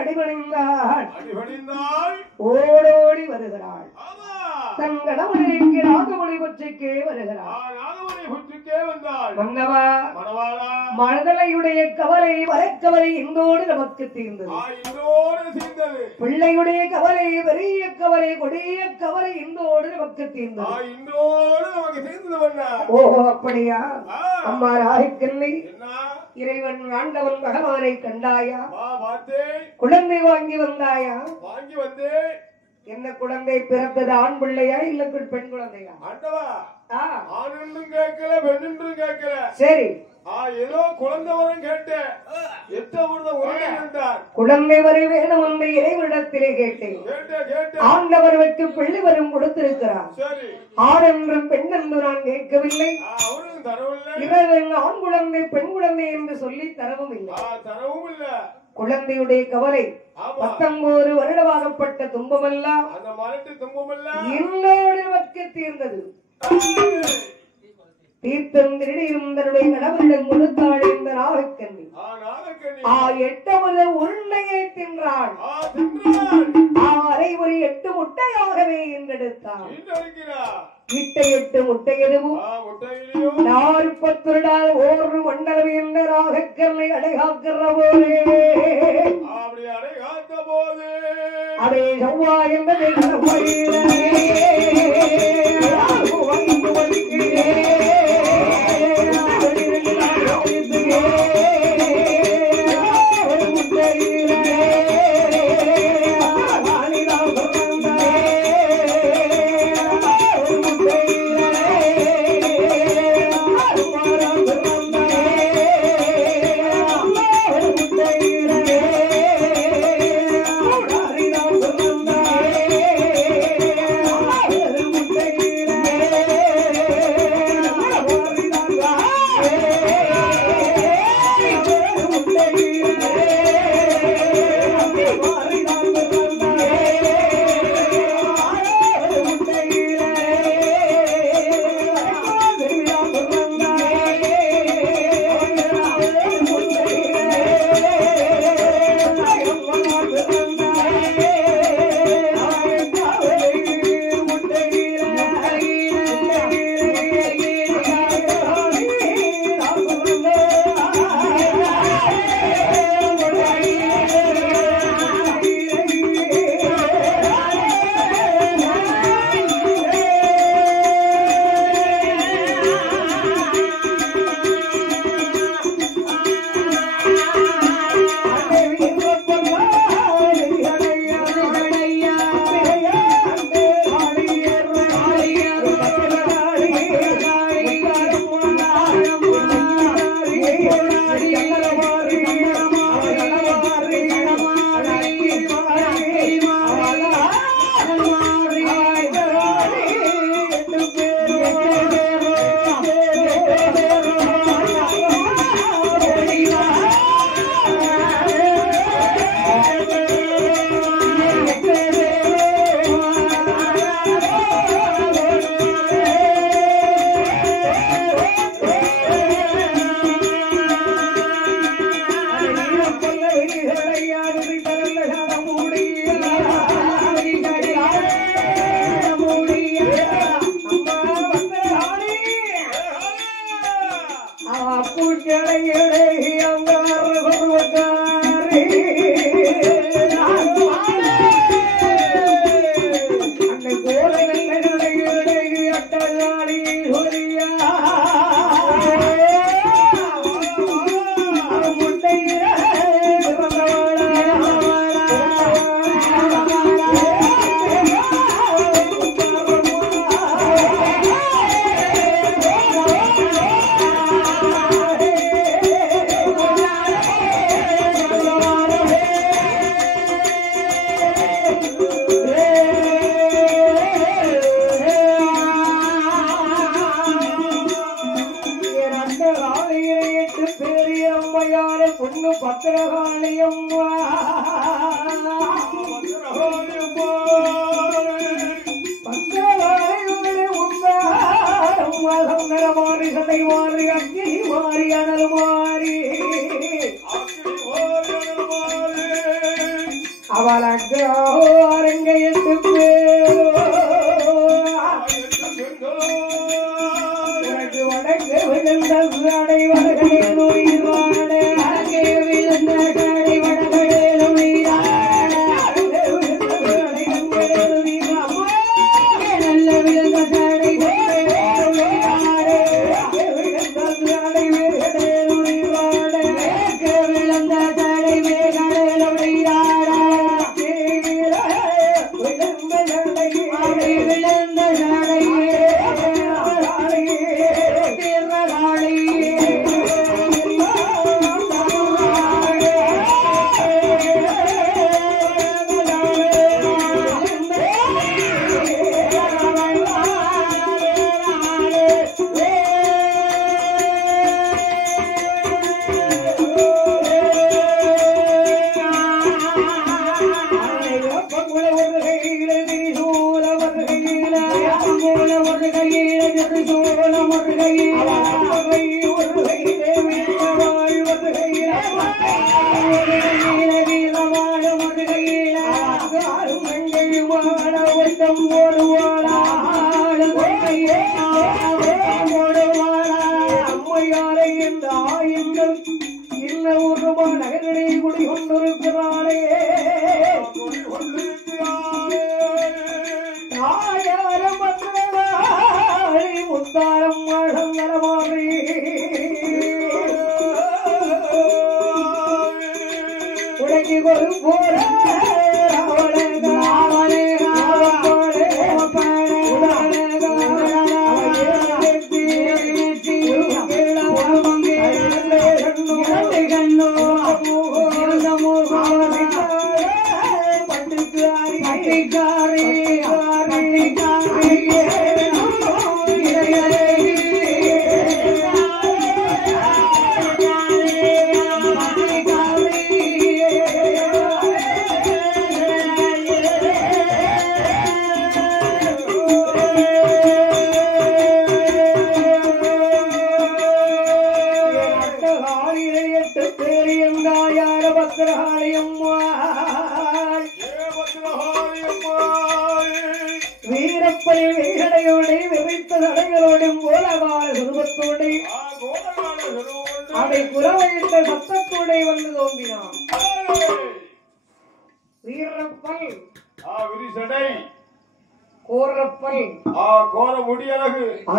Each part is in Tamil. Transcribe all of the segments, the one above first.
அடிபணிந்தாள் ஓடோடி வருகிறாள் தன் கணவனிற்கு நாகமணி புற்றிக்கே வருகிறாள் மன்னவா மனதலையுடைய கவலை வரக்கவலை இந்தோடு நமக்கு தீர்ந்தது பிள்ளையுடைய கவலை பெரிய கவலை கொடிய கவலை இந்தோடு நமக்கு தீர்ந்தது ஓஹோ அப்படியா அம்மா ராகிக்கண்ணி இறைவன் ஆண்டவன் பகவானை கண்டாயா குழந்தை வாங்கி வந்தாயா என்ன குழந்தை பிறந்தது ஆண் பிள்ளையா இல்ல பெண் குழந்தையா சரி ஏதோ குழந்தை வரும் கேட்டேன் குழந்தை வரை வேணும் என்று இறைவனிடத்திலே கேட்டேன் ஆண்டவருக்கு பிள்ளை வரும் கொடுத்திருக்கிறார் ஆண் என்றும் பெண் என்று நான் கேட்கவில்லை இறைவன் ஆண் குழந்தை பெண் குழந்தை என்று சொல்லி தரவும் இல்லை குழந்தையுடைய கவலை 19 வருடமாகப்பட்ட துன்பமெல்லாம் இன்னோடு நமக்கு தீர்ந்தது தீர்த்தம் திருடியும் தன்னுடைய கணவரிடம் கொடுத்தாள் இந்த நாகக்கண்ணி 8வது உருண்டையை தின்றாள் அரை ஒரு 8 முட்டையாகவே என்றெடுத்தாள் இட்ட 8 முட்டை எதுவும் 40 நாள் ஒரு மண்டலம் என்ற நாகக்கண்ணை அடைகாக்கிற போதே அதை செவ்வாய் என்பதை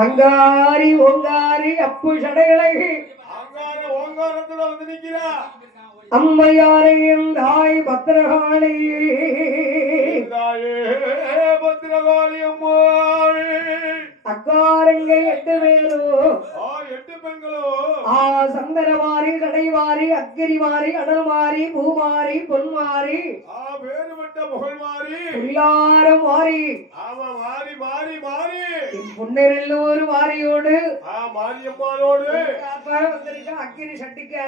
அங்காரி ஓங்காரி அப்பு சடையழகு அம்மையாரை தாய் பத்திரகாளி அக்காரங்க 8 பேரோ 8 பெண்களோ சந்தனமாரி கடைவாரி அக்கிரிமாரி அடல்மாரி பூமாரி பொன்மாரி வேறுபட்ட புகழ்மாரி எல்லாரும் மாறி மாறி மாறி மாறி புன்னரில் ஒரு மாரியோடு மாரியம்மாளோடு வந்திருக்க அக்கிரி சட்டிக்கு